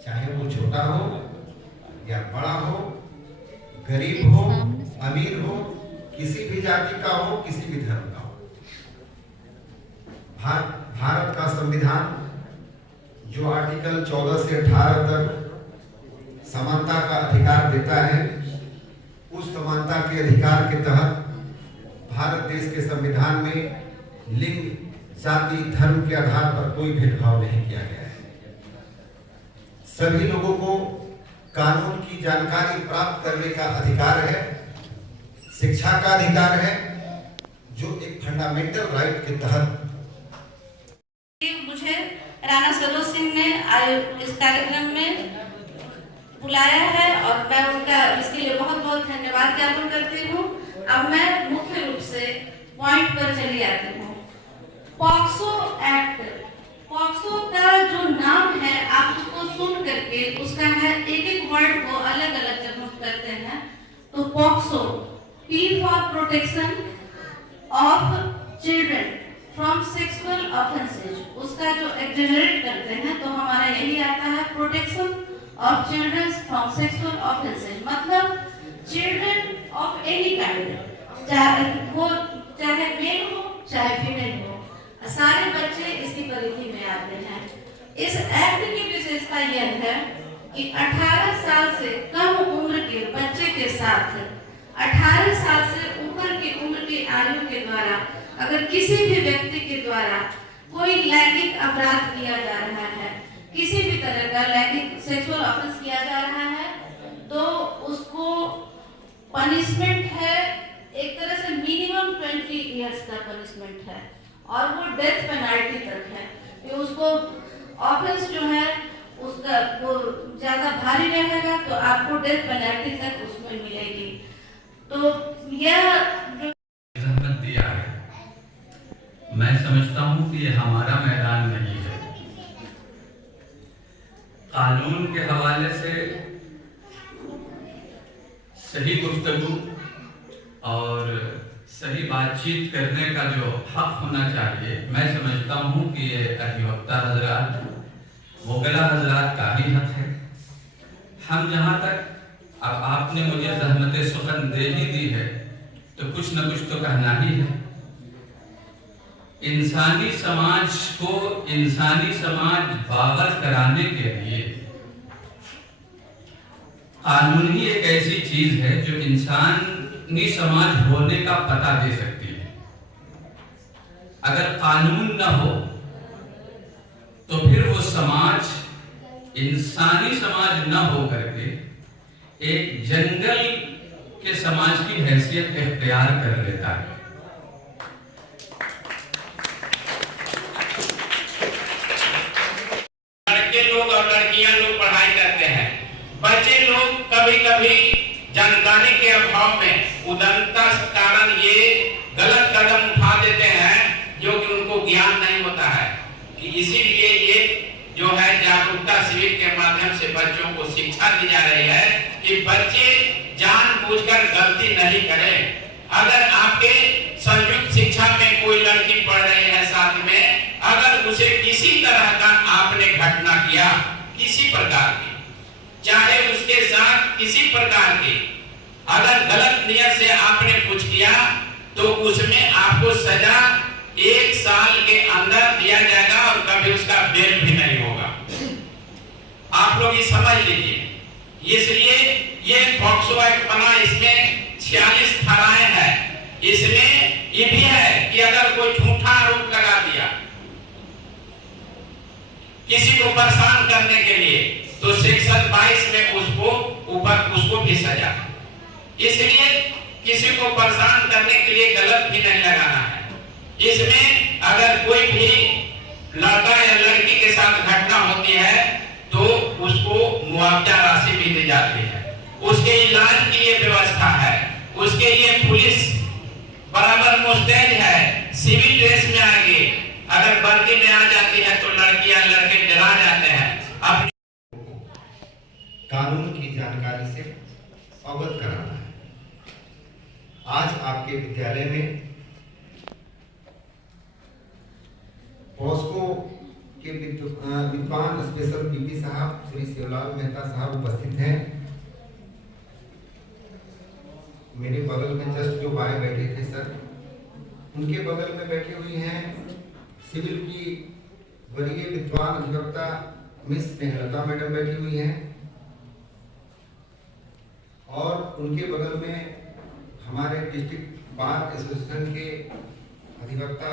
चाहे वो छोटा हो या बड़ा हो, गरीब हो, अमीर हो, किसी भी जाति का हो, किसी भी धर्म का हो, भारत का संविधान जो आर्टिकल 14 से 18 तक समानता का अधिकार देता है, उस समानता के अधिकार के तहत भारत देश के संविधान में लिंग, जाति, धर्म के आधार पर कोई भेदभाव नहीं किया गया है। सभी लोगों को कानून की जानकारी प्राप्त करने का अधिकार है, शिक्षा का अधिकार है, जो एक फंडामेंटल राइट के तहत। मुझे राणा सरोज सिंह ने इस कार्यक्रम में बुलाया है और मैं उनका इसके लिए बहुत बहुत धन्यवाद ज्ञापन करती हूँ। अब मैं मुख्य रूप से पॉइंट पर चली आती हूँ। पॉक्सो एक्ट, पॉक्सो का जो नाम है आप उसको सुन करके उसका है एक एक वर्ड को अलग अलग जब हम करते हैं तो POCSO, P for protection of children from sexual offences, उसका जो एक्जेनरेट करते हैं तो हमारा यही आता है protection of children from sexual offences, मतलब चिल्ड्रन ऑफ एनी काइंड, चाहे मेल हो चाहे फीमेल हो, सारे बच्चे इसकी परिधि में आते हैं। इस एक्ट की विशेषता यह है कि 18 साल से कम उम्र के बच्चे के साथ 18 साल से ऊपर की उम्र की आयु के द्वारा अगर किसी भी व्यक्ति के द्वारा कोई लैंगिक अपराध किया जा रहा है, किसी भी तरह का लैंगिक सेक्सुअल ऑफेंस किया जा रहा है, तो उसको पनिशमेंट है एक तरह से मिनिमम 20 इयर्स का पनिशमेंट है और वो डेथ पेनल्टी तक है कि उसको ऑफेंस जो है उसका वो ज्यादा भारी रहेगा तो आपको डेथ पेनल्टी तक उसमें मिलेगी। तो यह जो दिया है, मैं समझता हूँ कि ये हमारा मैदान नहीं है। कानून के हवाले से सही गुफ्तगू और सही बातचीत करने का जो हक होना चाहिए, मैं समझता हूँ कि ये अधिवक्ता हजरात, वकीला हजरात का ही हक है। हम जहाँ तक, अब आपने मुझे ज़हमत सुखन दे ही दी है तो कुछ न कुछ तो कहना ही है। इंसानी समाज को इंसानी समाज बावर कराने के लिए कानून ही एक ऐसी चीज है जो इंसानी समाज होने का पता दे सकती है। अगर कानून न हो तो फिर वो समाज इंसानी समाज न हो करके एक जंगल के समाज की हैसियत इख्तियार कर लेता है। लड़के लोग और लड़कियां लोग पढ़ाई करते हैं, बच्चे लोग कभी कभी जानकारी के अभाव में उदंता कारण ये गलत कदम उठा देते हैं जो कि उनको ज्ञान नहीं होता है। कि इसीलिए ये जो है जागरूकता शिविर के माध्यम से बच्चों को शिक्षा दी जा रही है कि बच्चे जानबूझकर गलती नहीं करें। अगर आपके संयुक्त शिक्षा में कोई लड़की पढ़ रही है साथ में, अगर उसे किसी तरह का आपने घटना किया किसी प्रकार की, चाहे उसके साथ किसी प्रकार की अगर गलत नियत से आपने कुछ किया तो उसमें आपको सजा 1 साल के अंदर दिया जाएगा और कभी उसका बेल भी नहीं होगा। आप लोग ये समझ लीजिए। इसलिए ये पॉक्सो एक्ट बना, इसमें 46 धाराएं हैं। इसमें ये भी है कि अगर कोई झूठा आरोप लगा दिया किसी को परेशान करने के लिए तो सेक्शन 22 में उसको भी सजा। इसलिए किसी को परेशान करने के लिए गलत भी नहीं लगाना है। इसमें अगर कोई भी लड़का या लड़की के साथ घटना होती है तो उसको मुआवजा राशि भी दी जाती है, उसके इलाज की ये व्यवस्था है, उसके लिए पुलिस बराबर मुस्तैद है। सिविल ड्रेस में आगे अगर वर्दी में आ जाती है तो लड़कियां लड़के डरा जाते हैं। कानून की जानकारी से अवगत कराना है। आज आपके विद्यालय में पॉस्को के विद्वान स्पेशल पीपी साहब श्री शिवलाल मेहता साहब उपस्थित हैं। मेरे बगल में जस्ट जो बाएं बैठे थे सर, उनके बगल में बैठी हुई हैं सिविल की वरीय विद्वान अधिवक्ता मिस स्नेहलता मैडम बैठी हुई हैं, और उनके बगल में हमारे डिस्ट्रिक्ट बार एसोसिएशन के अधिवक्ता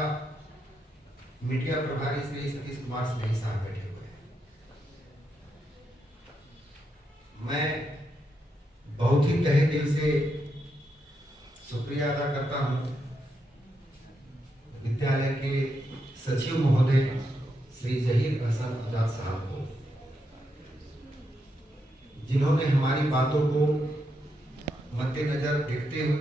मीडिया प्रभारी श्री सतीश कुमार स्नेही साहब बैठे हुए हैं। मैं बहुत ही तहे दिल से शुक्रिया अदा करता हूं विद्यालय के सचिव महोदय श्री जहीर हसन आजाद साहब को, जिन्होंने हमारी बातों को मद्देनजर देखते हुए